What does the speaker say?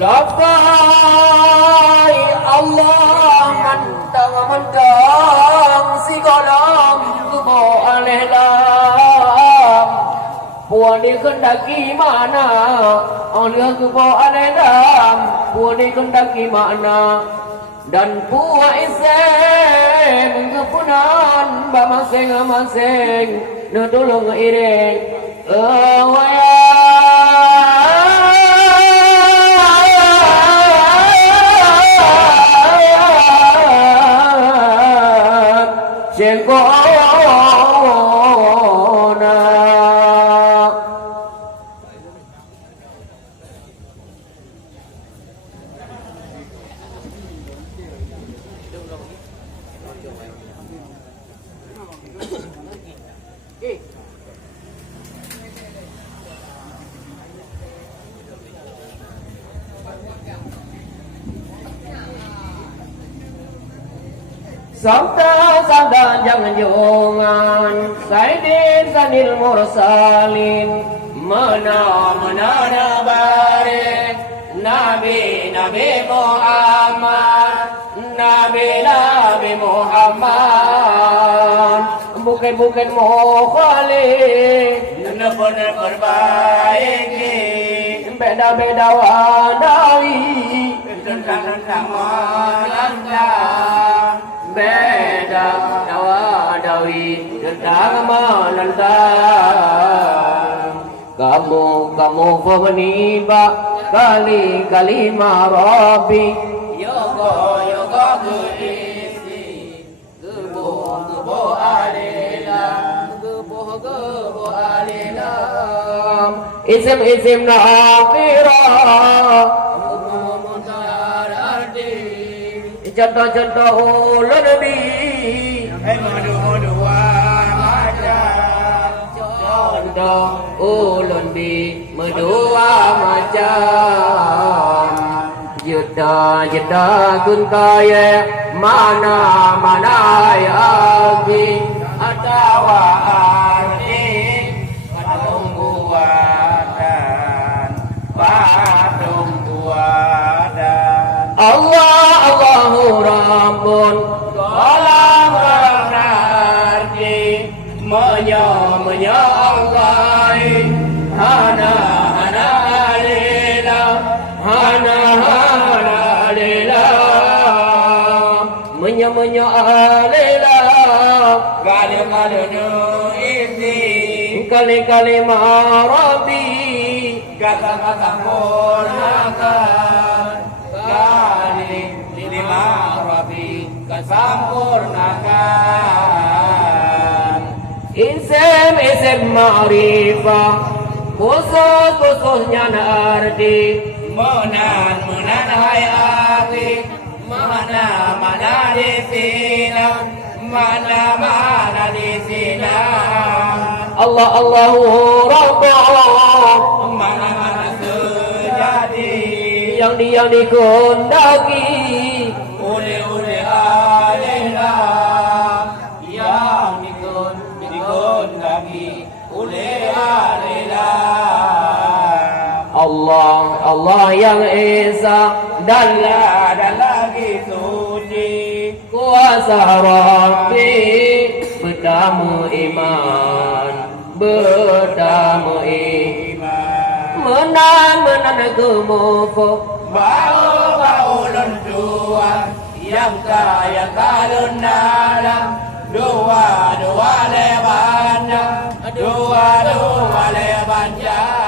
Lafai Allah mentang si kolam kubo aleh lam puan dikendaki mana oleh kubo aleh lam puan dikendaki mana dan puan isen kepunan bamaseng-maseng nutulung ireng Sabda jangan jungan Saidin sanil mursalin Mana barik Nabi Muhammad Nabi Muhammad Bukan mukhalif benar perbaiki Beda-beda wadawi Tentang melantang Beda dawa-dawi tentang melantang Kamu pemeniba kali Rabbi Yoga berisi Gebo alilam Gebo alilam Isim nakhirah Contoh ulun Nabi Madu-madua macam Contoh ulun Nabi Madua macam Jeda kun kaya Mana yagi Atawa arti Patung buatan Patung buatan Allahu Rabbun Kolam berarti menyongai Hana alila Menya alila Kali-kali isi Kali-kali marabi Kata-kata murnakan Lima Rabbi kesempurnakan Isim ma'rifah Khususnya arti Menan hayati Mana di silam Mana di silam Allahu Rabbah Mana sejati yang dikendaki oleh alillah yang dikendaki oleh alillah Allah yang esa dan lagi suci kuasa Rabbi bertamu iman menang gemukuk bau lentuan yang kaya kalundalam dua lebannya